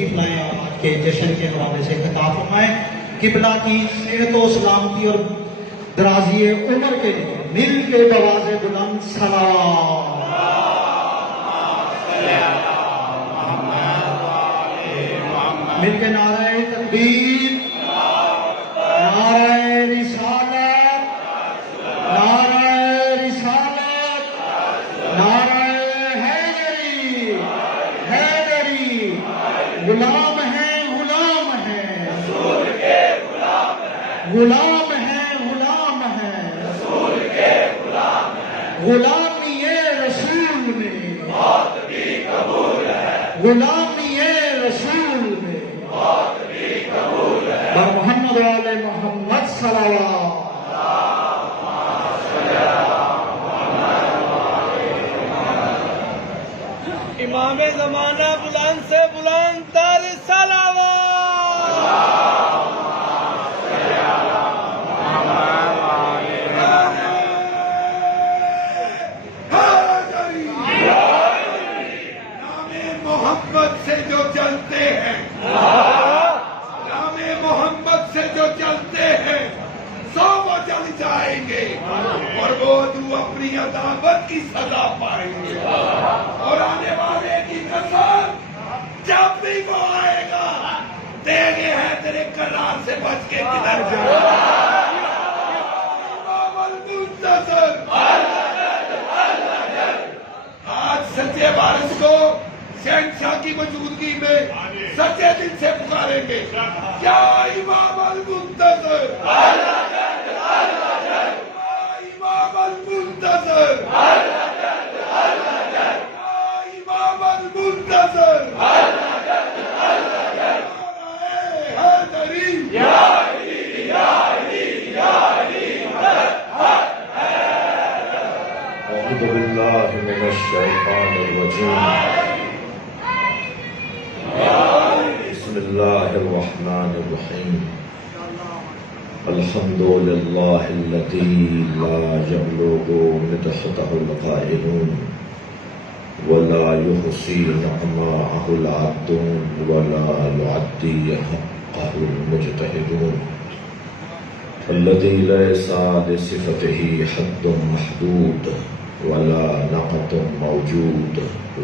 تشریف لائیں اور آج کے جشن کے حوالے سے خطاب فرمائیں۔ قبلہ کی صحت و سلامتی اور درازی عمر کے لیے مل کے بواز بلند صلوات۔ مل کے نعرہ تکبیر، نعرہ رسالت، نعرہ رسالت، نعرہ حیدری، حیدری، غلام ہیں غلام ہیں، غلام ہیں غلام ہیں، غلامی رسول میں غلامی رسول میں بر محمد و آل محمد صلوات۔ امام زمانہ بلند سے بلند تر صلوات۔ محمد سے جو چلتے ہیں، نام محمد سے جو چلتے ہیں، سو وہ چل جائیں گے اور وہ تو اپنی عداوت کی سزا پائیں گے، اور آنے والے کی قسم جب بھی وہ آئے گا دیکھے ہیں تیرے قرار سے بچ کے کدھر جائے۔ امام المنتظر آج سچے وارث کو شہنشاہ کی موجودگی میں سچے دل سے پکاریں گے، یا امام المنتظر، یا امام المنتظر، یا امام المنتظر، حیدری، یا علی، یا علی، یا علی، اعوذ باللہ من الشیطان الرجیم، بسم اللہ الرحمن الرحیم، الحمد للہ الذی لا یبلغ مدحتہ القائلون ولا یحصی نعماءہ العادون ولا یعدی حقہ المجتہدون، الذی لیس لصفتہ حد محدود ولا نقط موجود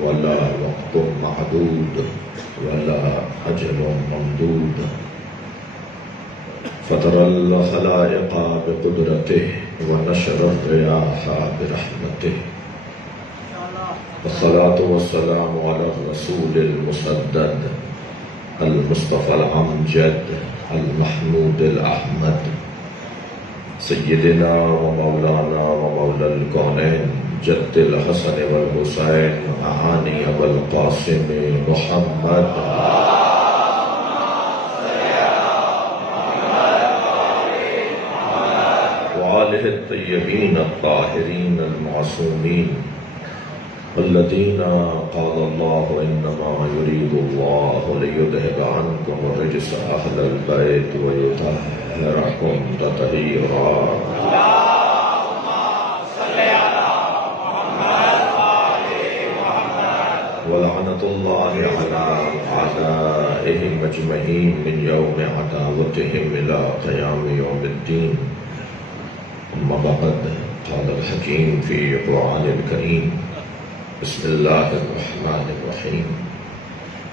ولا وقت معدود ولا أجل ممدود، فطر الخلائق بقدرته ونشر الرياح برحمته، والصلاة والسلام على الرسول المسدد المصطفى الأمجد المحمود الأحمد، سيدنا ومولانا ومولى الكونين جد الحسن والحسين أعاني أبا القاسم محمد، وآله الطيبين الطاهرين المعصومين الذين قال الله إنما يريد الله ليذهب عنكم الرجس أهل البيت ويطهركم تطهيرا۔ ولعنة الله على أعدائهم أجمعين من يوم عداوتهم إلى قيام يوم الدين، أما بعد، قال الحكيم في القرآن الكريم، بسم الله الرحمن الرحيم،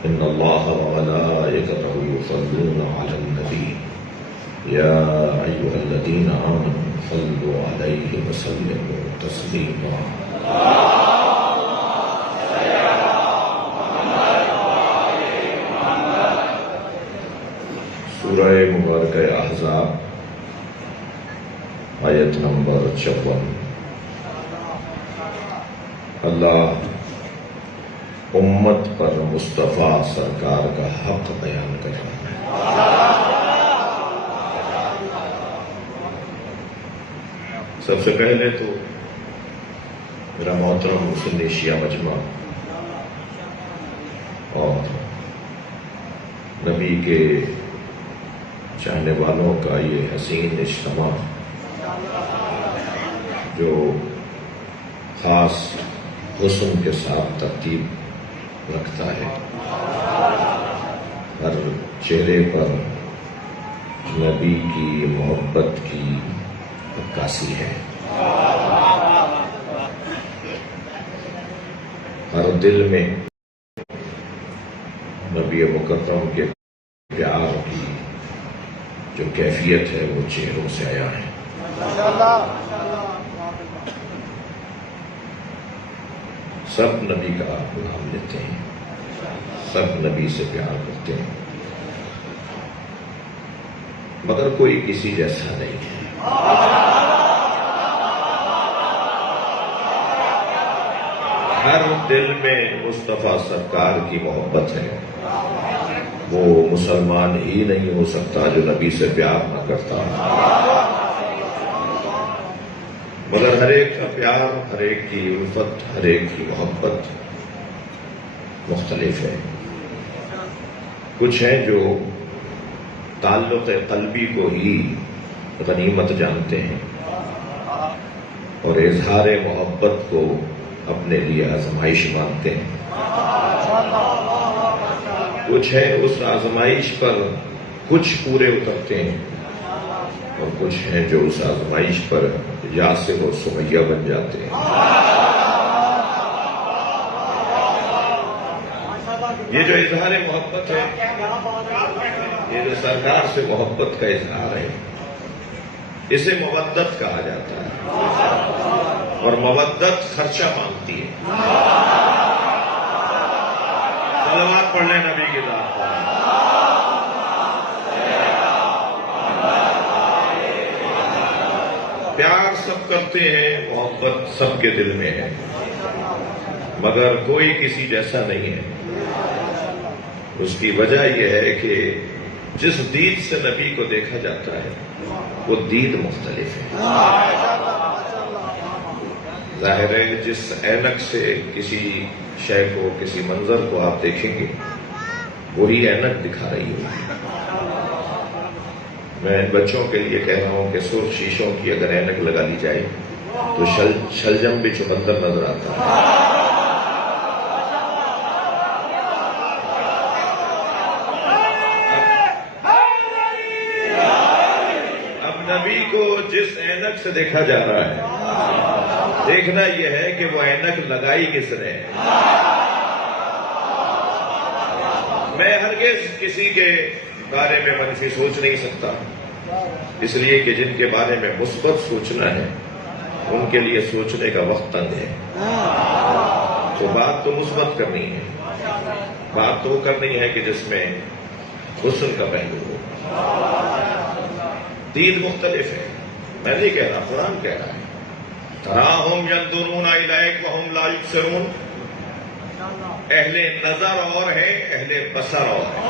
إن الله وملائكته يصلون على النبي يا أيها الذين آمنوا صلوا عليه وسلموا تسليما۔ سورہ مبارکہ احزاب آیت نمبر 56۔ اللہ امت پر مصطفیٰ سرکار کا حق بیان کر رہا ہے۔ سب سے پہلے تو میرا محترم مسلم ایشیا مجمع اور نبی کے چاہنے والوں کا یہ حسین اجتماع جو خاص حسن کے ساتھ ترتیب رکھتا ہے، چہرے پر نبی کی محبت کی عکاسی ہے. ہر دل میں نبی مکرم کے پیار کی جو کیفیت ہے وہ چہروں سے آیا ہے. سب نبی کا نام لیتے ہیں, سب نبی سے پیار کرتے ہیں, مگر کوئی کسی جیسا نہیں ہے. ہر دل میں مصطفیٰ سرکار کی محبت ہے. وہ مسلمان ہی نہیں ہو سکتا جو نبی سے پیار نہ کرتا. مگر ہر ایک کا پیار, ہر ایک کی الفت, ہر ایک کی محبت مختلف ہے. کچھ ہیں جو تعلق قلبی کو ہی غنیمت جانتے ہیں اور اظہار محبت کو اپنے لیے آزمائش مانتے ہیں. کچھ ہیں اس آزمائش پر کچھ پورے اترتے ہیں اور کچھ ہیں جو اس آزمائش پر یاسر و سمیہ بن جاتے ہیں. یہ جو اظہار محبت ہے, یہ جو سرکار سے محبت کا اظہار ہے, اسے مودت کہا جاتا ہے اور مودت خرچہ مانگتی ہے. صلوات پڑھ لیں نبی کی ذات پر. پیار سب کرتے ہیں, محبت سب کے دل میں ہے, مگر کوئی کسی جیسا نہیں ہے. اس کی وجہ یہ ہے کہ جس دید سے نبی کو دیکھا جاتا ہے وہ دید مختلف ہے. ظاہر ہے جس اینک سے کسی شے کو, کسی منظر کو آپ دیکھیں گے وہی اینک دکھا رہی ہوگی. میں ان بچوں کے لیے کہہ رہا ہوں کہ سرخ شیشوں کی اگر اینک لگا لی جائے تو شلجم بھی چقندر نظر آتا ہے. اب نبی کو جس اینک سے دیکھا جا رہا ہے, دیکھنا یہ ہے کہ وہ اینک لگائی کس نے. میں ہرگز کسی کے بارے میں منفی سوچ نہیں سکتا, اس لیے کہ جن کے بارے میں مثبت سوچنا ہے ان کے لیے سوچنے کا وقت تنگ ہے. تو بات تو مثبت کرنی ہے, بات تو کرنی ہے کہ جس میں حسن کا پہلو ہو. دید مختلف ہے, میں نہیں کہہ رہا, قرآن کہہ رہا ہے. تراہم ینظرون الیک وہم لا یبصرون. اہل نظر اور ہے, اہل بصر اور ہے.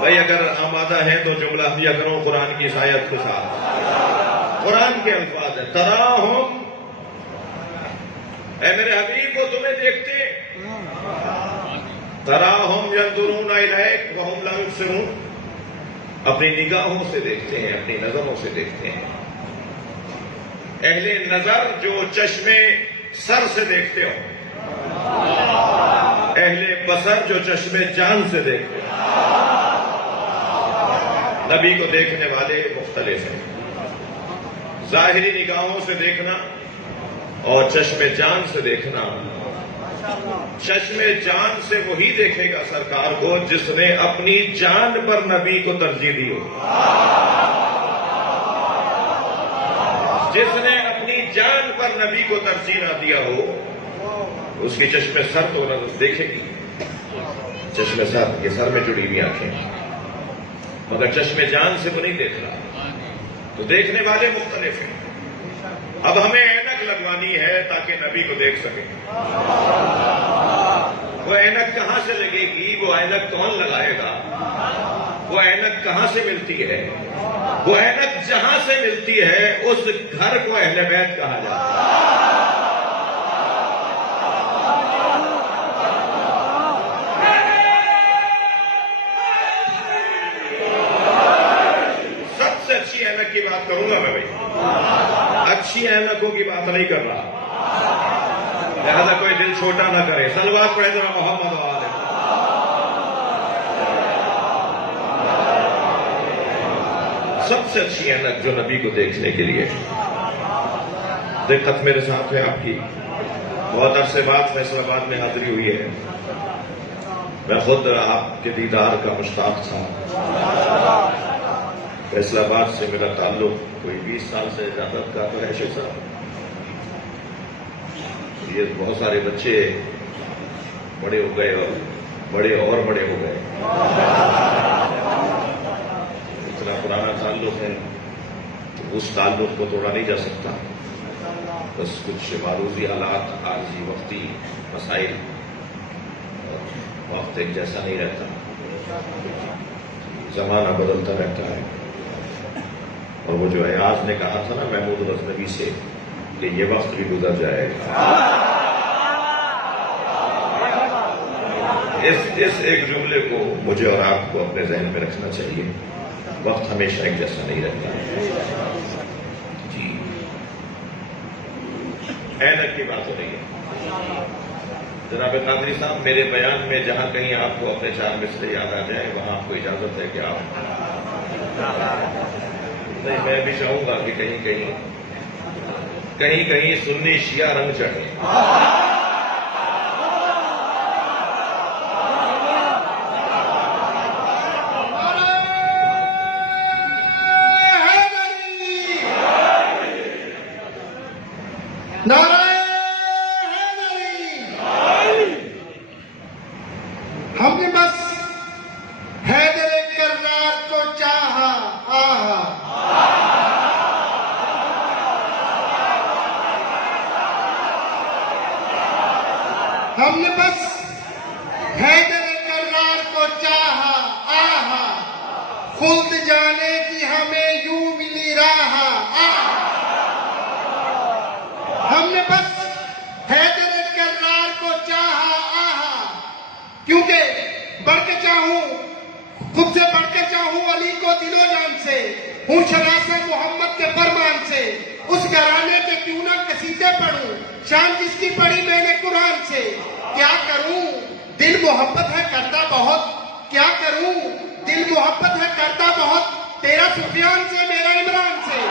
بھائی اگر آمادہ ہیں تو جملہ دیا کرو قرآن کی آیت کے ساتھ. قرآن کے الفاظ ہیں, تراہم, اے میرے حبیب وہ تمہیں دیکھتے ہیں. تراہم ینظرون الیک وہم لا یبصرون. اپنی نگاہوں سے دیکھتے ہیں, اپنی نظروں سے دیکھتے ہیں. اہل نظر جو چشمے سر سے دیکھتے ہو, اہل بصر جو چشمے جان سے دیکھتے ہو. نبی کو دیکھنے والے مختلف ہیں. ظاہری نگاہوں سے دیکھنا اور چشم جان سے دیکھنا. چشم جان سے وہی دیکھے گا سرکار کو جس نے اپنی جان پر نبی کو ترجیح دی ہو. جس نے اپنی جان پر نبی کو ترجیح نہ دیا ہو اس کی چشم سر تو نظر دیکھے گی. چشم سر کے سر میں جڑی ہوئی آنکھیں, مگر چشم جان سے وہ نہیں دیکھ رہا. تو دیکھنے والے مختلف ہیں. اب ہمیں اینک لگوانی ہے تاکہ نبی کو دیکھ سکیں. وہ اینک کہاں سے لگے گی, وہ اینک کون لگائے گا, وہ اینک کہاں سے ملتی ہے. وہ اینک جہاں سے ملتی ہے اس گھر کو اہل بیت کہا جاتا ہے. اینک کی بات کروں گا میں بھائی, اچھی اینکوں کی بات نہیں کر رہا, لہذا کوئی دل چھوٹا نہ کرے. صلوات پڑھے ذرا محمد و آلہ. سب سے اچھی اینک جو نبی کو دیکھنے کے لیے دقت میرے ساتھ ہے آپ کی. بہت عرصے بعد فیصل آباد میں حاضری ہوئی ہے. میں خود آپ کے دیدار کا مشتاق تھا. فیصل آباد سے میرا تعلق کوئی 20 سال سے زیادہ کا تو ہے شیخ صاحب. یہ بہت سارے بچے بڑے ہو گئے اور بڑے ہو گئے. اتنا پرانا تعلق ہے تو اس تعلق کو توڑا نہیں جا سکتا. بس کچھ معروضی حالات، عارضی وقتی مسائل، وقت ایک جیسا نہیں رہتا، زمانہ بدلتا رہتا ہے. اور وہ جو ایاز نے کہا تھا نا محمود غزنوی سے کہ یہ وقت بھی گزر جائے گا، اس ایک جملے کو مجھے اور آپ کو اپنے ذہن میں رکھنا چاہیے. وقت ہمیشہ ایک جیسا نہیں رہتا. جی اینک کی بات ہو رہی ہے. جناب قادری صاحب، میرے بیان میں جہاں کہیں آپ کو اپنے 4 مصرے یاد آ جائیں وہاں آپ کو اجازت ہے کہ آپ نہیں. میں بھی چاہوں گا کہ کہیں سنی شیعہ رنگ چڑھے. ہم نے بس حیدر کرار کو چاہا. ہم نے بس حیدر کرار کو چاہا. خلد جانے کی ہمیں یوں ملی راہ. ہم نے بس حیدر کرار کو چاہا. کیونکہ بڑھ کے چاہوں، خود سے بڑھ کے چاہوں علی کو دل و جان سے. ہوں شناسہ محمد کے فرمان سے. اس گھرانے کے کیوں نہ قصیدے پڑھوں، شان جس کی پڑھی میں نے قرآن سے. کیا کروں دل محبت ہے کرتا بہت، کیا کروں دل محبت ہے کرتا بہت. تیرا سفیان سے میرا عمران سے.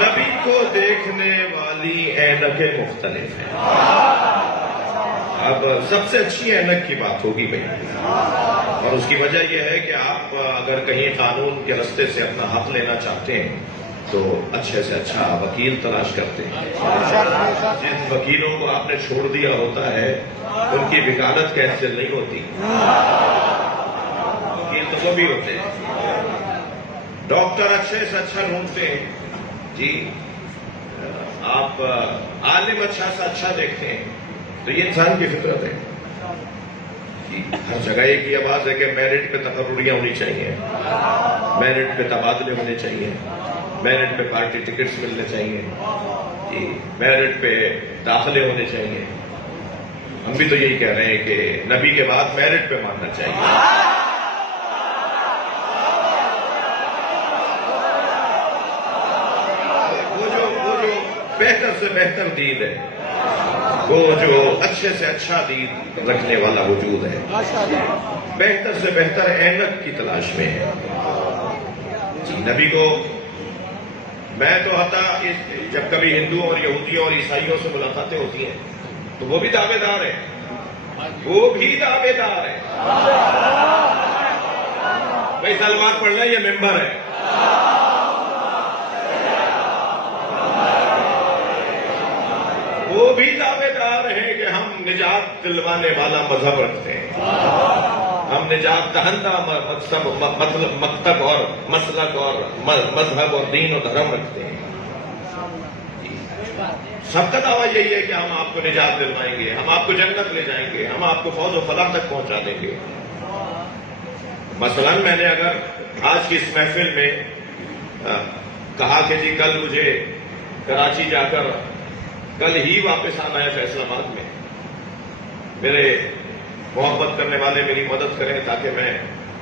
نبی کو دیکھنے والی اینکیں مختلف ہیں. اب سب سے اچھی اینک کی بات ہوگی بھائی، اور اس کی وجہ یہ ہے کہ آپ اگر کہیں قانون کے رستے سے اپنا حق لینا چاہتے ہیں تو اچھے سے اچھا وکیل تلاش کرتے ہیں. جن وکیلوں کو آپ نے چھوڑ دیا ہوتا ہے ان کی وکالت کینسل نہیں ہوتی. وکیل تو وہ بھی ہوتے ہیں. ڈاکٹر اچھے سے اچھا ڈھونڈتے ہیں. جی آپ عالم اچھا سے اچھا دیکھتے ہیں. تو یہ انسان کی فطرت ہے. ہر جگہ ایک ہی آواز ہے کہ میرٹ پہ تقرریاں ہونی چاہیے، میرٹ پہ تبادلے ہونے چاہیے، میرٹ پہ پارٹی ٹکٹس ملنے چاہیے، جی میرٹ پہ داخلے ہونے چاہیے. ہم بھی تو یہی کہہ رہے ہیں کہ نبی کے بعد میرٹ پہ ماننا چاہیے. بہتر سے بہتر دین ہے، وہ جو اچھے سے اچھا دین رکھنے والا وجود ہے، بہتر سے بہتر اینک کی تلاش میں ہے. جی نبی کو میں تو جب کبھی ہندوؤں اور یہودیوں اور عیسائیوں سے ملاقاتیں ہوتی ہیں تو وہ بھی دعوے دار ہیں، بھائی سلوات پڑھنا یہ ممبر ہے. وہ بھی دعوے دار ہیں کہ ہم نجات دلوانے والا مذہب رکھتے ہیں، ہم نجات دہندہ مکتب اور مسلک اور مذہب اور دین و دھرم رکھتے ہیں. سب کا دعویٰ یہی ہے کہ ہم آپ کو نجات دلوائیں گے، ہم آپ کو جنت لے جائیں گے، ہم آپ کو فوز و فلاح تک پہنچا دیں گے. مثلا میں نے اگر آج کی اس محفل میں کہا کہ جی کل مجھے کراچی جا کر کل ہی واپس آنا ہے فیصل آباد میں، میرے محبت کرنے والے میری مدد کریں تاکہ میں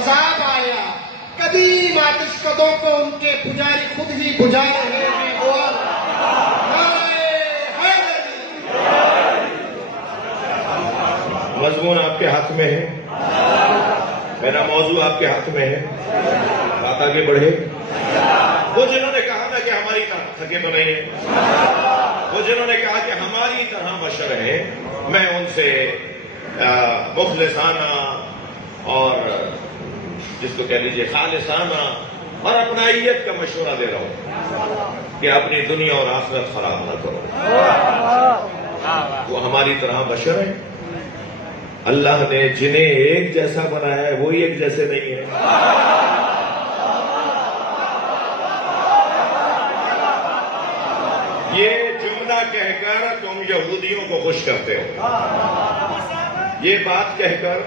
عذاب آیا، قدیم آتش کدوں کو ان کے پجاری خود ہی بجھا رہے ہیں، اور مضمون آپ کے ہاتھ میں ہے، میرا موضوع آپ کے ہاتھ میں ہے، بات آگے بڑھے۔ وہ جنہوں نے کہا نا کہ ہماری طرح تھکے تو نہیں ہیں، وہ جنہوں نے کہا کہ ہماری طرح بشر ہیں، میں ان سے مخلصانہ اور جس کو کہہ لیجیے خالصانہ اور اپنائیت کا مشورہ دے رہا ہوں کہ اپنی دنیا اور آخرت خراب نہ کرو۔ وہ ہماری طرح بشر ہیں، اللہ نے جنہیں ایک جیسا بنایا ہے وہی ایک جیسے نہیں ہے۔ یہ جملہ کہہ کر تم یہودیوں کو خوش کرتے ہو، یہ بات کہہ کر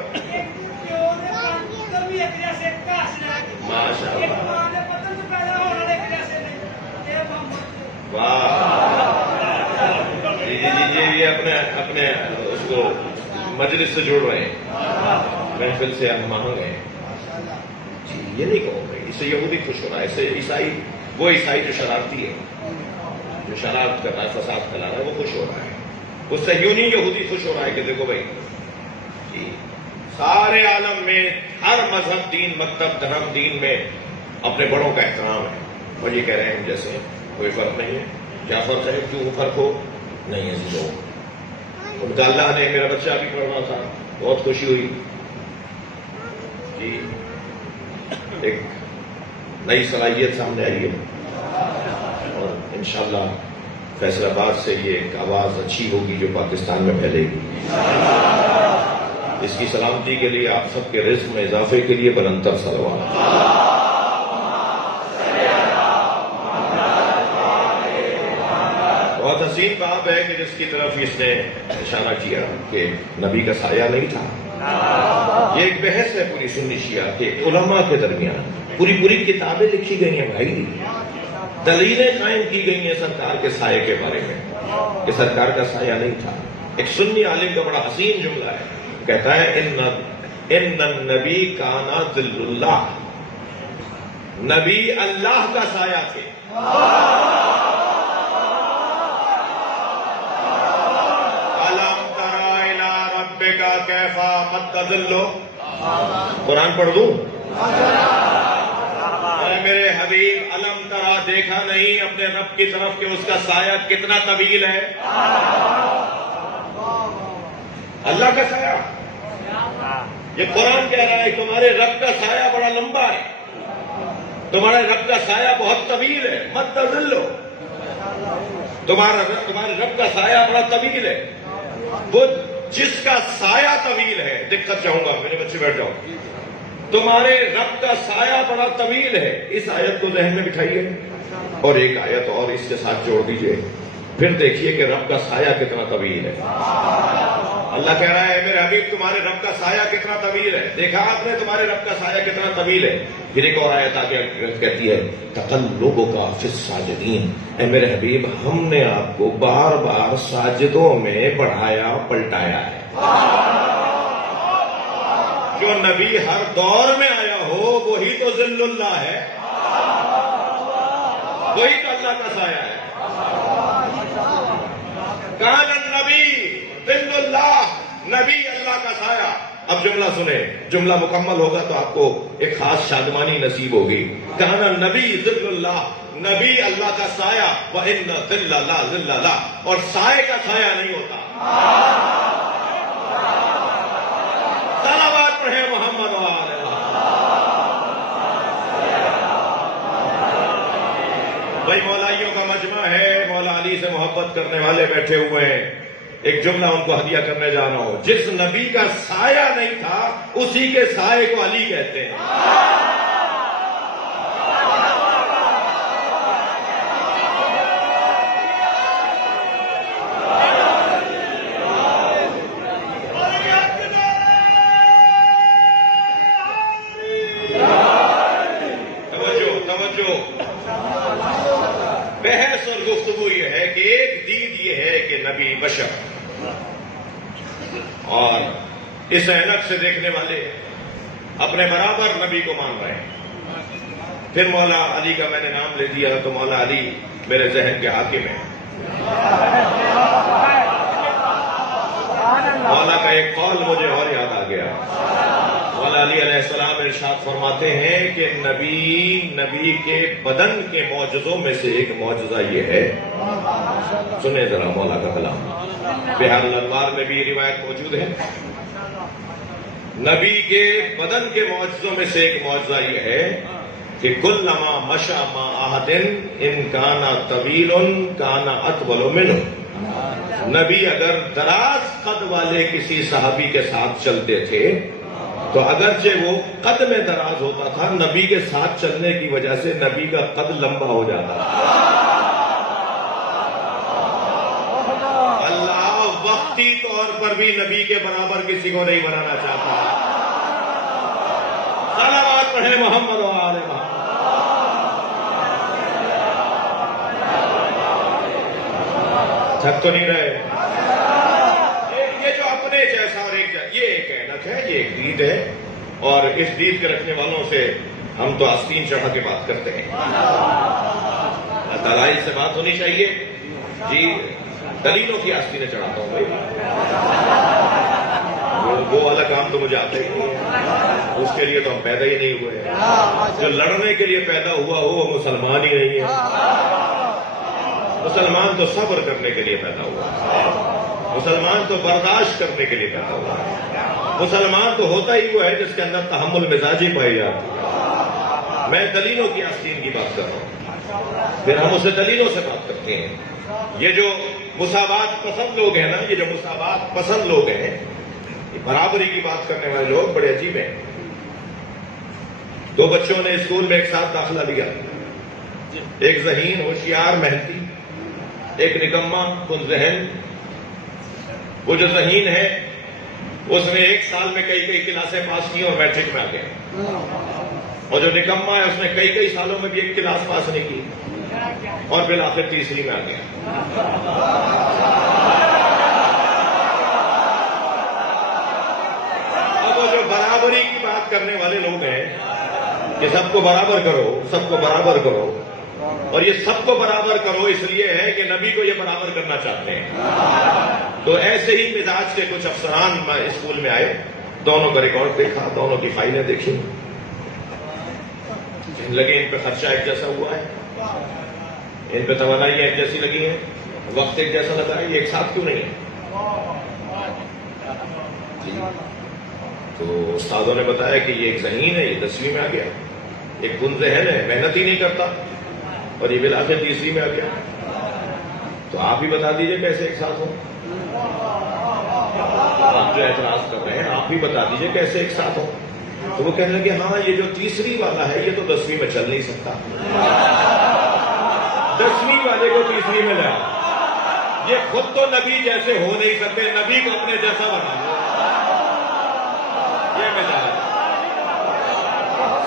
ماشاء اللہ، واہ، یہ اپنے اس کو مجلس سے جڑ رہے ہیں، محفل سے ہم آہنگ ہیں۔ یہ نہیں کہو گے اس سے یہودی خوش ہو رہا ہے، اس سے عیسائی، وہ عیسائی جو شرارتی ہے، جو شرارت کر رہا ہے، فساد پھیلا رہا ہے، وہ خوش ہو رہا ہے۔ اس سے یوں نہیں یہودی خوش ہو رہا ہے کہ دیکھو بھائی جی سارے عالم میں ہر مذہب، دین، مکتب، دھرم، دین میں اپنے بڑوں کا احترام ہے، اور یہ کہہ رہے ہیں جیسے کوئی فرق نہیں ہے۔ کیا فرق ہے؟ کیوں فرق ہو؟ نہیں ہے جی، ان کا اللہ نے، میرا بچہ ابھی پڑھ رہا تھا، بہت خوشی ہوئی جی، ایک نئی صلاحیت سامنے آئی ہے، اور انشاءاللہ فیصل آباد سے یہ ایک آواز اچھی ہوگی جو پاکستان میں پھیلے گی۔ اس کی سلامتی کے لیے آپ سب کے رزق میں اضافے کے لیے بلندتر صلوات۔ بہت حسین بات ہے کہ جس کی طرف اس نے اشارہ کیا کہ نبی کا سایہ نہیں تھا۔ یہ ایک بحث ہے پوری سنی شیعہ کے علماء کے درمیان، پوری کتابیں لکھی گئی ہیں بھائی، دلیلیں قائم کی گئی ہیں سرکار کے سائے کے بارے میں کہ سرکار کا سایہ نہیں تھا۔ ایک سنی عالم کا بڑا حسین جملہ ہے، کہتا ہے ان النبی کانا ظل اللہ، نبی اللہ کا سایہ تھے۔ الم تر الی ربک کیف مد ظلہ، قرآن پڑھ دوں؟ اے میرے حبیب، الم ترا، دیکھا نہیں اپنے رب کی طرف کہ اس کا سایہ کتنا طویل ہے؟ اللہ کا سایہ، یہ قرآن کہہ رہا ہے تمہارے رب کا سایہ بڑا لمبا ہے، تمہارے رب کا سایہ بہت طویل ہے، مد ظلہ، تمہارے رب کا سایہ بڑا طویل ہے۔ وہ جس کا سایہ طویل ہے، دقت چاہوں گا، میرے بچے بیٹھ جاؤ، تمہارے رب کا سایہ بڑا طویل ہے، اس آیت کو ذہن میں بٹھائیے اور ایک آیت اور اس کے ساتھ جوڑ دیجئے، پھر دیکھیے کہ رب کا سایہ کتنا طویل ہے۔ اللہ کہہ رہا ہے میرے حبیب تمہارے رب کا سایہ کتنا طویل ہے، دیکھا آپ نے تمہارے رب کا سایہ کتنا طویل ہے۔ پھر ایک اور آیت آگے کہتی ہے تقلبک فی الساجدین، اے میرے حبیب ہم نے آپ کو بار بار ساجدوں میں بڑھایا پلٹایا ہے۔ جو نبی ہر دور میں آیا ہو وہی تو ذل اللہ ہے، وہی تو اللہ کا سایہ ہے۔ کان النبی ذل اللہ، نبی اللہ کا سایہ۔ اب جملہ سنیں، جملہ مکمل ہوگا تو آپ کو ایک خاص شادمانی نصیب ہوگی۔ کان النبی ذل اللہ، نبی اللہ کا سایہ، وَإِنَّ ذِلَّ اللَّهِ ذِلَّ اللَّهِ، اور سائے کا سایہ نہیں ہوتا۔ صلوات پڑھیں محمد وآلہ بھائی، مولائیوں کا مجمع ہے، مولا علی سے محبت کرنے والے بیٹھے ہوئے ہیں، ایک جملہ ان کو ہدیہ کرنے جا رہا ہوں۔ جس نبی کا سایہ نہیں تھا اسی کے سائے کو علی کہتے ہیں۔ توجہ، بحث اور گفتگو یہ ہے کہ ایک دید یہ ہے کہ نبی بشر اور اس اینک سے دیکھنے والے اپنے برابر نبی کو مان رہے ہیں. پھر مولا علی کا میں نے نام لے دیا تو مولا علی میرے ذہن کے حاکم ہیں. مولا کا ایک قول مجھے اور یاد آ گیا. مولا علی علیہ السلام ارشاد فرماتے ہیں کہ نبی کے بدن کے معجزوں میں سے ایک معجزہ یہ ہے. سنیں ذرا مولا کا کلام. بہار الانوار میں بھی یہ روایت موجود ہے. نبی کے بدن کے معجزوں میں سے ایک معجزہ یہ ہے کہ کلما مشى مع احد ان کان طویل کان اطول منه. نبی اگر دراز قد والے کسی صحابی کے ساتھ چلتے تھے تو اگرچہ وہ قد میں دراز ہوتا تھا، نبی کے ساتھ چلنے کی وجہ سے نبی کا قد لمبا ہو جاتا تھا. اللہ وقتی طور پر بھی نبی کے برابر کسی کو نہیں بنانا چاہتا. صلوات پڑھیں محمد و آل محمد. تھک تو نہیں رہے؟ یہ جو اپنے جیسا اور یہ ایک اینک ہے، یہ ایک دید ہے، اور اس دید کے رکھنے والوں سے ہم تو آستین چڑھا کے بات کرتے ہیں. دلائل سے بات ہونی چاہیے. جی دلیلوں کی آستینیں چڑھاتا ہوں بھائی. وہ والا کام تو مجھے آتا ہی نہیں ہے. اس کے لیے تو ہم پیدا ہی نہیں ہوئے. جو لڑنے کے لیے پیدا ہوا ہو وہ مسلمان ہی نہیں ہے. مسلمان تو صبر کرنے کے لیے پیدا ہوا. مسلمان تو برداشت کرنے کے لیے پیدا ہوا. مسلمان تو ہوتا ہی وہ ہے جس کے اندر تحمل مزاجی پائی جاتی ہے. میں دلیلوں کی آستین کی بات کر رہا ہوں. پھر ہم اسے دلیلوں سے بات کرتے ہیں. یہ جو مساوات پسند لوگ ہیں نا، یہ جو مساوات پسند لوگ ہیں، برابری کی بات کرنے والے لوگ بڑے عجیب ہیں. دو بچوں نے اسکول میں ایک ساتھ داخلہ لیا. ایک ذہین ہوشیار محنتی، ایک نکما خود ذہن. وہ جو ذہین ہے اس نے ایک سال میں کئی کلاسیں پاس کی اور میٹرک میں آ گیا. اور جو نکما ہے اس نے کئی سالوں میں بھی ایک کلاس پاس نہیں کی اور بالآخر تیسری میں آ گیا. اب وہ جو برابری کی بات کرنے والے لوگ ہیں کہ سب کو برابر کرو، سب کو برابر کرو، اور یہ سب کو برابر کرو اس لیے ہے کہ نبی کو یہ برابر کرنا چاہتے ہیں. تو ایسے ہی مزاج کے کچھ افسران اسکول میں آئے. دونوں کا ریکارڈ دیکھا، دونوں کی فائلیں دیکھی. لگے ان پہ خرچہ ایک جیسا ہوا ہے، ان پہ توانائی ایک جیسی لگی ہے، وقت ایک جیسا لگا ہے، یہ ایک ساتھ کیوں نہیں ہے؟ تو استادوں نے بتایا کہ یہ ایک ذہین ہے، یہ 10ویں میں آ گیا. ایک کن ذہن ہے، محنت ہی نہیں کرتا، اور یہ بالآخر تیسری میں آ گیا. تو آپ بھی بتا دیجئے کیسے ایک ساتھ ہو. آپ جو اعتراض کر رہے ہیں آپ بھی بتا دیجئے کیسے ایک ساتھ ہو. تو وہ کہنے لگے ہاں یہ جو تیسری والا ہے یہ تو 10ویں میں چل نہیں سکتا. 10ویں والے کو تیسری میں لایا. یہ خود تو نبی جیسے ہو نہیں سکتے، نبی کو اپنے جیسا بنا لو. یہ مزاج.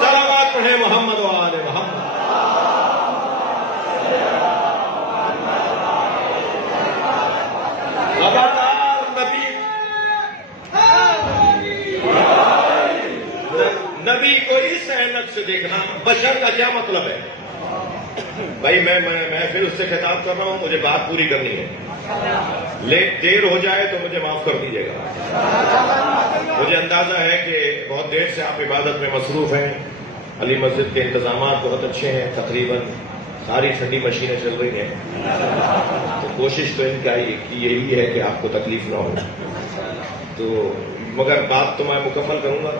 صلوات پڑھیں محمد و آل محمد. نبی کو اس اینک سے دیکھنا بشر کا کیا مطلب ہے؟ بھائی میں پھر اس سے خطاب کر رہا ہوں، مجھے بات پوری کرنی ہے. دیر ہو جائے تو مجھے معاف کر دیجیے گا. مجھے اندازہ ہے کہ بہت دیر سے آپ عبادت میں مصروف ہیں. علی مسجد کے انتظامات بہت اچھے ہیں، تقریباً ساری ٹھنڈی مشینیں چل رہی ہیں. تو کوشش تو ان کا یہی ہے کہ آپ کو تکلیف نہ ہو. تو مگر بات تو میں مکمل کروں گا.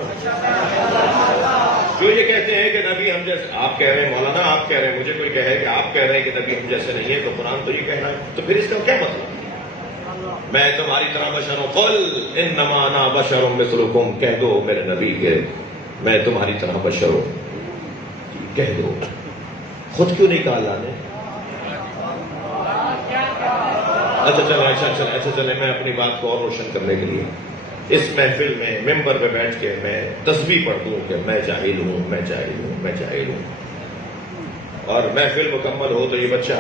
جو یہ کہتے ہیں کہ نبی ہم جیسے، آپ کہہ رہے ہیں مولانا، آپ کہہ رہے ہیں، مجھے کوئی کہے کہ آپ کہہ رہے ہیں کہ نبی ہم جیسے نہیں ہے، تو قرآن تو یہ کہہ رہا ہے، تو پھر اس کا کیا مطلب؟ میں تمہاری طرح بشر ہوں. قل انما انا بشر مثلکم، کہہ دو میرے نبی کہ میں تمہاری طرح بشر ہوں. کہہ دو. خود کیوں نہیں کہا اللہ نے؟ اچھا چلے میں اپنی بات کو اور روشن کرنے کے لیے اس محفل میں ممبر پہ بیٹھ کے میں تسبیح پڑھ دوں کہ میں جاہل ہوں، میں جاہل ہوں، میں جاہل ہوں. اور محفل مکمل ہو تو یہ بچہ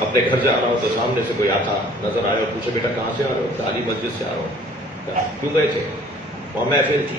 اپنے گھر جا رہا ہو تو سامنے سے کوئی آتا نظر آئے اور پوچھے بیٹا کہاں سے آ رہے ہو؟ علی مسجد سے آ رہا ہوں. کیوں گئے تھے؟ وہاں محفل تھی.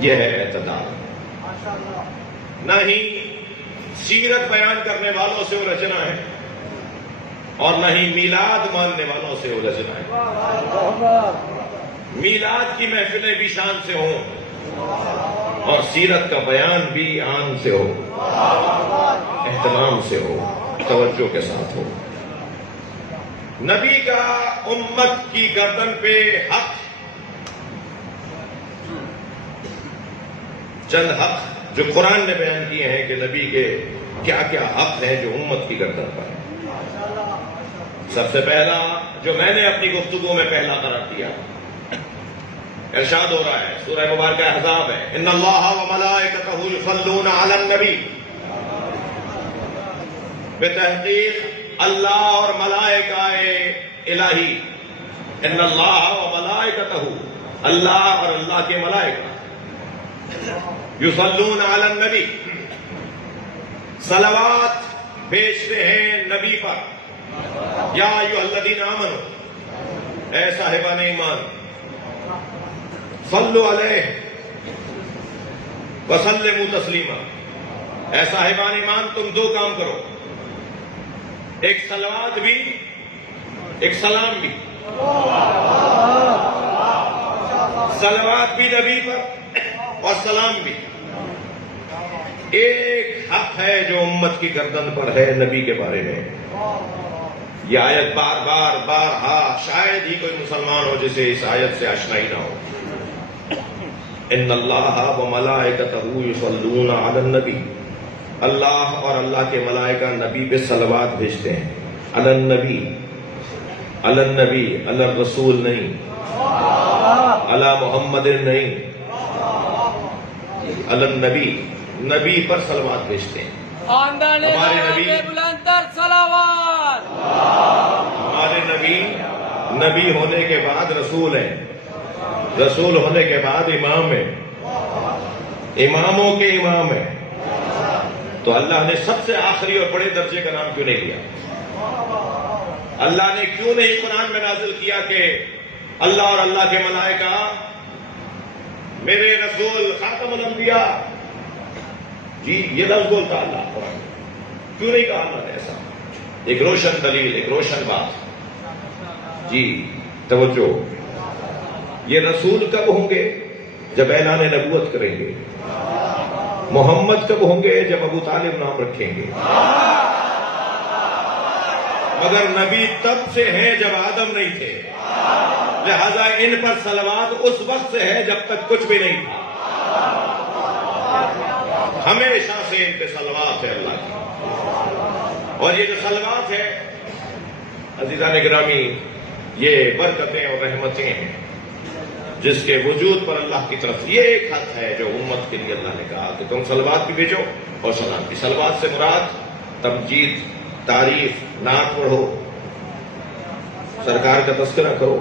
یہ ہے اعتدال. نہ ہی سیرت بیان کرنے والوں سے الجھنا ہے اور نہ ہی میلاد ماننے والوں سے الجھنا ہے. میلاد کی محفلیں بھی شان سے ہوں اور سیرت کا بیان بھی آن سے ہو، اہتمام سے ہو، توجہ کے ساتھ ہو. نبی کا امت کی گردن پہ حق، چند حق جو قرآن نے بیان کیے ہیں کہ نبی کے کیا کیا حق ہیں جو امت کی گردن پر ہیں. سب سے پہلا جو میں نے اپنی گفتگو میں پہلا قرار دیا، ارشاد ہو رہا ہے، سورہ مبارکہ احزاب ہے، ان اللہ وملائکتہ یصلون علی النبی. بتحقیق اللہ اور ملائکہ الہی، ان اللہ وملائکتہ، اللہ اور اللہ کے ملائکہ، یصلون علی النبی، صلوات بھیجتے ہیں نبی پر. یا ایھا الذین آمنوا، اے صاحبان ایمان، صلوا علیہ وسلموا تسلیما. اے صاحبان ایمان تم دو کام کرو، ایک صلوات بھی، ایک سلام بھی. صلوات بھی نبی پر اور سلام بھی. ایک حق ہے جو امت کی گردن پر ہے نبی کے بارے میں. یہ آیت بار بار بارہا، شاید ہی کوئی مسلمان ہو جسے اس آیت سے آشنائی نہ ہو. ان اللہ وملائکتہ یصلون علی النبی، اللہ اور اللہ کے ملائکہ نبی پہ صلوات بھیجتے ہیں. علی النبی، علی النبی، علی الرسول نہیں، علی محمد نہیں، علی النبی، نبی پر صلوات بھیجتے ہیں. خاندان ہمارے نبی، بلند تر صلوات. ہمارے نبی، نبی ہونے کے بعد رسول ہیں، رسول ہونے کے بعد امام ہیں، اماموں کے امام ہیں. تو اللہ نے سب سے آخری اور بڑے درجے کا نام کیوں نہیں لیا؟ اللہ نے کیوں نہیں قرآن میں نازل کیا کہ اللہ اور اللہ کے ملائکہ میرے رسول خاتم الانبیاء؟ جی یہ لفظ بولتا اللہ قرآن میں. کیوں نہیں کہا اللہ نے ایسا؟ ایک روشن دلیل، ایک روشن بات. جی توجہ، یہ رسول کب ہوں گے؟ جب اعلان نبوت کریں گے. محمد کب ہوں گے؟ جب ابو طالب نام رکھیں گے. مگر نبی تب سے ہیں جب آدم نہیں تھے، لہذا ان پر صلوات اس وقت سے ہے جب تک کچھ بھی نہیں تھا. ہمیشہ سے ان پہ صلوات ہے اللہ کی. اور یہ جو صلوات ہے عزیزان گرامی، یہ برکتیں اور رحمتیں ہیں جس کے وجود پر اللہ کی طرف یہ ایک حق ہے جو امت کے لیے اللہ نے کہا کہ تم صلوات بھی بھیجو اور سلام بھی. صلوات سے مراد تمجید، تعریف، نعت پڑھو، سرکار کا تذکرہ کرو.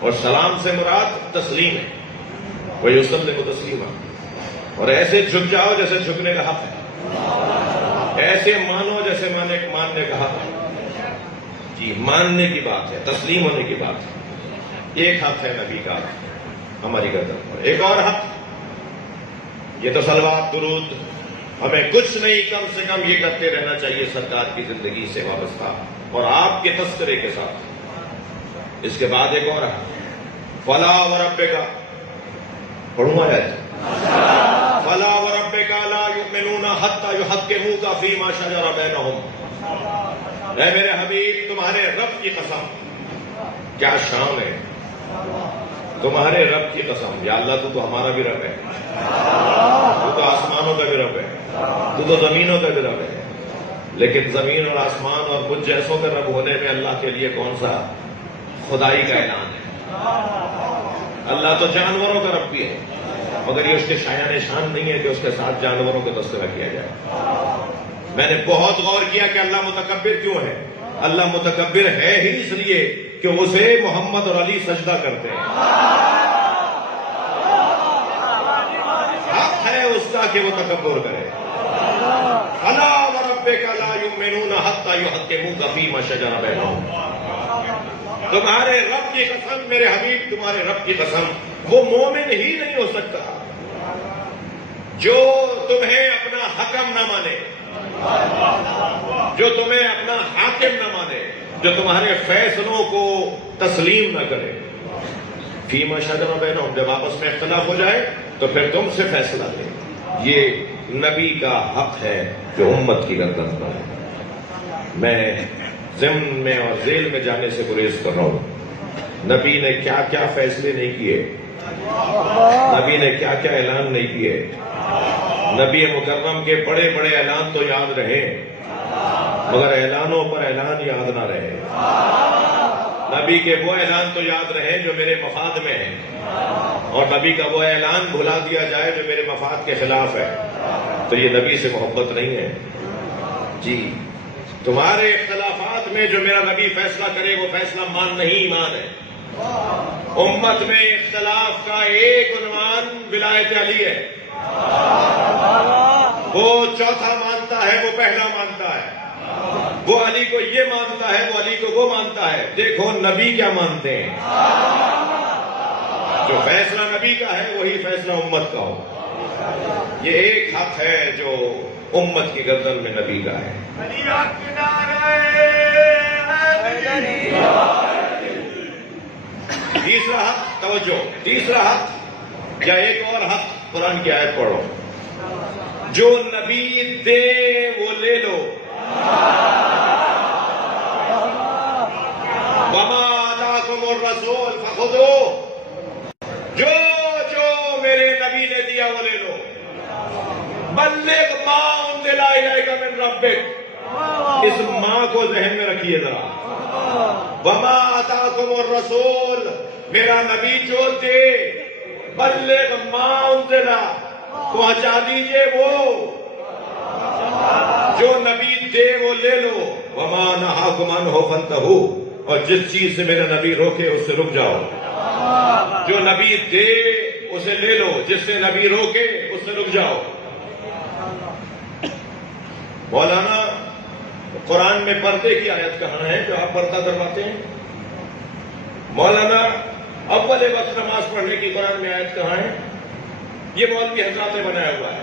اور سلام سے مراد تسلیم ہے، وَيُسَلِّمُ تَسْلِيمًا. اور ایسے جھک جاؤ جیسے جھکنے کا حق ہے، ایسے مانو جیسے ماننے کا حق ہے. جی ماننے کی بات ہے، تسلیم ہونے کی بات ہے. ایک حق ہے نبی کا ہماری گردن پر. ایک اور حق، یہ تو صلوات درود ہمیں کچھ نہیں، کم سے کم یہ کرتے رہنا چاہیے سرکار کی زندگی سے وابستہ اور آپ کے تذکرے کے ساتھ. اس کے بعد ایک اور حق، فلا وربک، پڑھوں آیت، فلا وربک لا یؤمنون حتی یحکموک فیما شجر بینہم. اے میرے حبیب تمہارے رب کی قسم، کیا شان ہے، تمہارے رب کی قسم. یا اللہ تو ہمارا بھی رب ہے، تو آسمانوں کا بھی رب ہے، تو زمینوں کا بھی رب ہے. لیکن زمین اور آسمان اور مجھ جیسوں کا رب ہونے میں اللہ کے لیے کون سا خدائی کا اعلان ہے. اللہ تو جانوروں کا رب بھی ہے، مگر یہ اس کے شایان شان نہیں ہے کہ اس کے ساتھ جانوروں کا تذکرہ کیا جائے. میں نے بہت غور کیا کہ اللہ متکبر کیوں ہے. اللہ متکبر ہے ہی اس لیے کہ اسے محمد اور علی سجدہ کرتے ہیں. حق ہے اس کا کہ وہ تکبر کرے. فلا وربک لا یؤمنون حتی یحکموک فیما شجر بینہم. تمہارے رب کی قسم میرے حبیب، تمہارے رب کی قسم، وہ مومن ہی نہیں ہو سکتا جو تمہیں اپنا حکم نہ مانے، جو تمہیں اپنا حاکم نہ مانے، جو تمہارے فیصلوں کو تسلیم نہ کرے، فیما شجر بینہم، جب آپس میں اختلاف ہو جائے تو پھر تم سے فیصلہ لے۔ یہ نبی کا حق ہے جو امت کی گردن پر ہے۔ میں ضمن میں اور ذیل میں جانے سے گریز کر رہا ہوں، نبی نے کیا کیا فیصلے نہیں کیے، نبی نے کیا کیا اعلان نہیں کیے۔ نبی مکرم کے بڑے بڑے اعلان تو یاد رہے، مگر اعلانوں پر اعلان یاد نہ رہے۔ نبی کے وہ اعلان تو یاد رہے جو میرے مفاد میں ہیں، اور نبی کا وہ اعلان بھلا دیا جائے جو میرے مفاد کے خلاف ہے، تو یہ نبی سے محبت نہیں ہے۔ جی، تمہارے اختلافات میں جو میرا نبی فیصلہ کرے وہ فیصلہ مان نہیں، ایمان ہے۔ امت میں اختلاف کا ایک عنوان ولایت علی ہے۔ وہ چوتھا مانتا ہے، وہ پہلا مانتا ہے، وہ علی کو یہ مانتا ہے، وہ علی کو وہ مانتا ہے۔ دیکھو نبی کیا مانتے ہیں۔ جو فیصلہ نبی کا ہے وہی فیصلہ امت کا ہو۔ یہ ایک حق ہے جو امت کی گردن میں نبی کا ہے۔ تیسرا حق، توجہ، تیسرا حق یا ایک اور حق، قرآن کی آیت پڑھو، جو نبی دے وہ لے لو، وما آتاکم الرسول فخذوہ، جو میرے نبی نے دیا وہ لے لو۔ بلغ ما انزل الیک من ربک، اس ماں کو ذہن میں رکھیے ذرا۔ وما آتاکم الرسول، میرا نبی جو دے، بلغ ما انزل، پہنچا دیجئے وہ جو نبی دے وہ لے لو۔ وما نہاکم عنہ فانتہوا، اور جس چیز سے میرا نبی روکے اس سے رک جاؤ۔ جو نبی دے اسے لے لو، جس سے نبی روکے اس سے رک جاؤ۔ مولانا، قرآن میں پردے کی آیت کہاں ہے جو آپ پردہ کرواتے ہیں؟ مولانا، اول وقت نماز پڑھنے کی قرآن میں آیت کہاں ہے؟ یہ مولوی حضرات نے بنایا ہوا ہے۔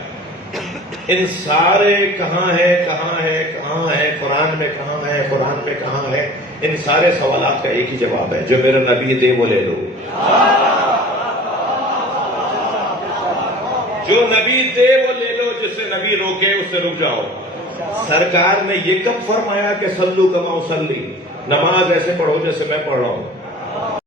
ان سارے کہاں ہے کہاں ہے کہاں ہے، قرآن میں کہاں ہے قرآن میں کہاں ہے، ان سارے سوالات کا ایک ہی جواب ہے، جو میرا نبی دے وہ لے لو۔ جو نبی دے وہ لے لو، جس سے نبی روکے اس سے رک جاؤ۔ سرکار نے یہ کب فرمایا کہ صلو کما اصلی، نماز ایسے پڑھو جیسے میں پڑھ رہا ہوں؟